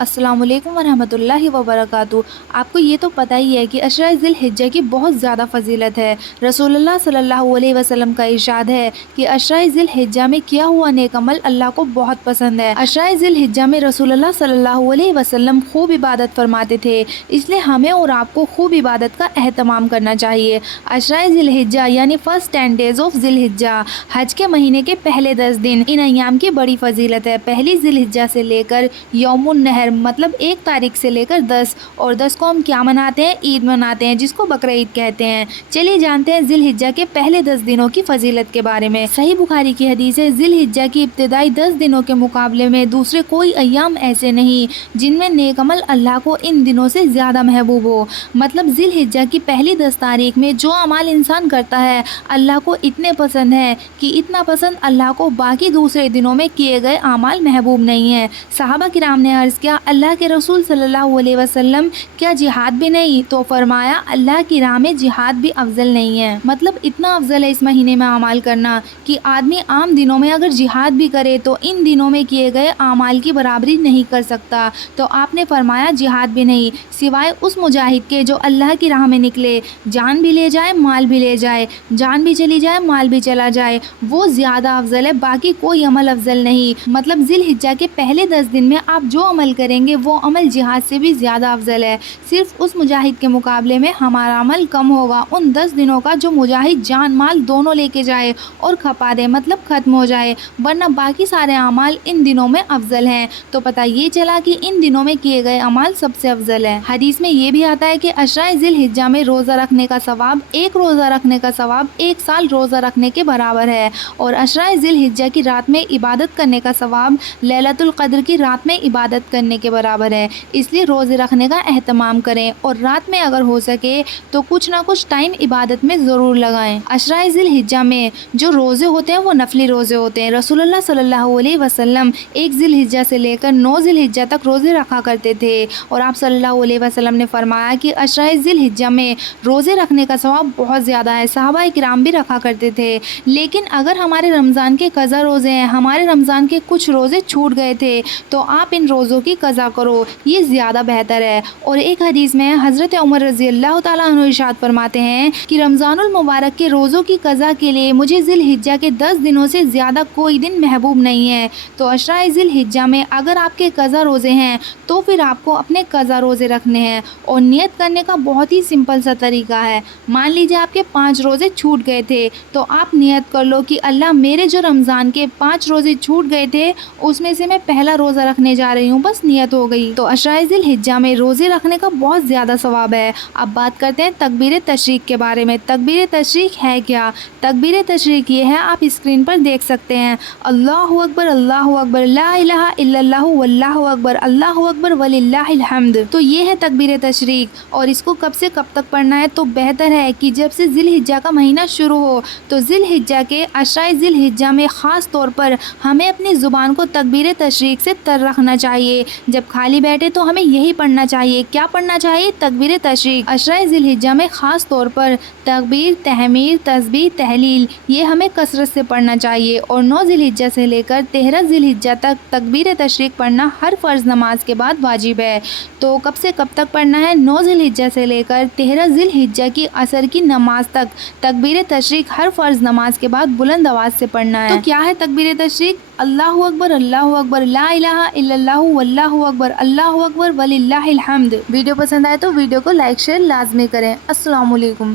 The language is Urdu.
السلام علیکم ورحمۃ اللہ وبرکاتہ۔ آپ کو یہ تو پتہ ہی ہے کہ عشرہ ذی الحجہ کی بہت زیادہ فضیلت ہے۔ رسول اللہ صلی اللہ علیہ وسلم کا ارشاد ہے کہ عشرہ ذی الحجہ میں کیا ہوا نیک عمل اللہ کو بہت پسند ہے۔ عشرہ ذی الحجہ میں رسول اللہ صلی اللہ علیہ وسلم خوب عبادت فرماتے تھے، اس لیے ہمیں اور آپ کو خوب عبادت کا اہتمام کرنا چاہیے۔ عشرہ ذی الحجہ یعنی فرسٹ 10 days of ذی الحجہ، حج کے مہینے کے پہلے 10 دن، ان ایام کی بڑی فضیلت ہے۔ پہلی ذی الحجہ سے لے کر یوم النحر مطلب 1 تاریخ سے لے کر 10، اور 10 کو ہم کیا مناتے ہیں؟ عید مناتے ہیں، جس کو بقرعید کہتے ہیں۔ چلیے جانتے ہیں ذی الحجہ کے پہلے 10 دنوں کی فضیلت کے بارے میں۔ صحیح بخاری کی حدیث ہے، ذی الحجہ کی ابتدائی 10 دنوں کے مقابلے میں دوسرے کوئی ایام ایسے نہیں جن میں نیک عمل اللہ کو ان دنوں سے زیادہ محبوب ہو۔ مطلب ذی الحجہ کی پہلی 10 تاریخ میں جو اعمال انسان کرتا ہے اللہ کو اتنے پسند ہے کہ اتنا پسند اللہ کو باقی دوسرے دنوں میں کیے گئے اعمال محبوب نہیں ہیں۔ صحابہ کرام نے عرض کیا، اللہ کے رسول صلی اللہ علیہ وسلم کیا جہاد بھی نہیں؟ تو فرمایا، اللہ کی راہ میں جہاد بھی افضل نہیں ہے۔ مطلب اتنا افضل ہے اس مہینے میں اعمال کرنا کہ آدمی عام دنوں میں اگر جہاد بھی کرے تو ان دنوں میں کیے گئے اعمال کی برابری نہیں کر سکتا۔ تو آپ نے فرمایا جہاد بھی نہیں، سوائے اس مجاہد کے جو اللہ کی راہ میں نکلے، جان بھی لے جائے مال بھی لے جائے، جان بھی چلی جائے مال بھی چلا جائے، وہ زیادہ افضل ہے، باقی کوئی عمل افضل نہیں۔ مطلب ذی الحجہ کے پہلے 10 دن میں آپ جو عمل کریں گے وہ عمل جہاد سے بھی زیادہ افضل ہے۔ صرف اس مجاہد کے مقابلے میں ہمارا عمل کم ہوگا ان 10 دنوں کا جو مجاہد جان مال دونوں لے کے جائے اور کھپا دے، مطلب ختم ہو جائے، ورنہ باقی سارے اعمال ان دنوں میں افضل ہیں۔ تو پتہ یہ چلا کہ ان دنوں میں کیے گئے اعمال سب سے افضل ہے۔ حدیث میں یہ بھی آتا ہے کہ عشرہ ذی الحجہ میں روزہ رکھنے کا ثواب، ایک روزہ رکھنے کا ثواب 1 سال روزہ رکھنے کے برابر ہے، اور عشرہ ذی الحجہ کی رات میں عبادت کرنے کا ثواب لیلۃ القدر کی رات میں عبادت کرنے کے برابر ہے۔ اس لیے روزے رکھنے کا اہتمام کریں، اور رات میں اگر ہو سکے تو کچھ نہ کچھ ٹائم عبادت میں ضرور لگائیں۔ عشرہ ذی الحجہ میں جو روزے ہوتے ہیں وہ نفلی روزے ہوتے ہیں۔ رسول اللہ صلی اللہ علیہ وسلم 1 ذی الحجہ سے لے کر 9 ذی الحجہ تک روزے رکھا کرتے تھے، اور آپ صلی اللہ علیہ وسلم نے فرمایا کہ عشرہ ذی الحجہ میں روزے رکھنے کا ثواب بہت زیادہ ہے۔ صحابہ کرام بھی رکھا کرتے تھے، لیکن اگر ہمارے رمضان کے قضا روزے ہیں، ہمارے رمضان کے کچھ روزے چھوٹ گئے تھے، تو آپ ان روزوں کی قضا کرو، یہ زیادہ بہتر ہے۔ اور ایک حدیث میں حضرت عمر رضی اللہ تعالیٰ عنہ ارشاد فرماتے ہیں کہ رمضان المبارک کے روزوں کی قضا کے لیے مجھے ذی الحجہ کے 10 دنوں سے زیادہ کوئی دن محبوب نہیں ہے۔ تو عشرہ ذی الحجہ میں اگر آپ کے قضا روزے ہیں تو پھر آپ کو اپنے قضا روزے رکھنے ہیں، اور نیت کرنے کا بہت ہی سمپل سا طریقہ ہے۔ مان لیجیے آپ کے 5 روزے چھوٹ گئے تھے، تو آپ نیت کر لو کہ اللہ میرے جو رمضان کے 5 روزے چھوٹ گئے تھے اس میں سے میں پہلا روزہ رکھنے جا رہی ہوں، بس نیت ہو گئی۔ تو عشرہ ذی الحجہ میں روزے رکھنے کا بہت زیادہ ثواب ہے۔ اب بات کرتے ہیں تکبیر تشریق کے بارے میں۔ تکبیر تشریق ہے کیا؟ تکبیر تشریق یہ ہے، آپ اسکرین پر دیکھ سکتے ہیں، اللہ اکبر لا الہ الا اللہ واللہ اکبر وللہ الحمد۔ تو یہ ہے تکبیر تشریق، اور اس کو کب سے کب تک پڑھنا ہے؟ تو بہتر ہے کہ جب سے ذی الحجہ کا مہینہ شروع ہو تو ذی الحجہ کے عشرہ ذی الحجہ میں خاص طور پر ہمیں اپنی زبان کو تکبیر تشریق سے تر رکھنا چاہیے۔ جب خالی بیٹھے تو ہمیں یہی پڑھنا چاہیے۔ کیا پڑھنا چاہیے؟ تکبیر تشریق۔ عشرہ ذی الحجہ میں خاص طور پر تکبیر، تحمید، تسبیح، تحلیل، یہ ہمیں کثرت سے پڑھنا چاہیے، اور 9 ذی الحجہ سے لے کر 13 ذی الحجہ تک تکبیر تشریق پڑھنا ہر فرض نماز کے بعد واجب ہے۔ تو کب سے کب تک پڑھنا ہے؟ 9 ذی الحجہ سے لے کر 13 ذی الحجہ کی عصر کی نماز تک تکبیر تشریق ہر فرض نماز کے بعد بلند آواز سے پڑھنا ہے۔ تو کیا ہے تکبیر تشریق؟ اللہ اکبر لا الہ الا اللہ واللہ اکبر وللہ الحمد۔ ویڈیو پسند آئے تو ویڈیو کو لائک شیئر لازمی کریں۔ السلام علیکم۔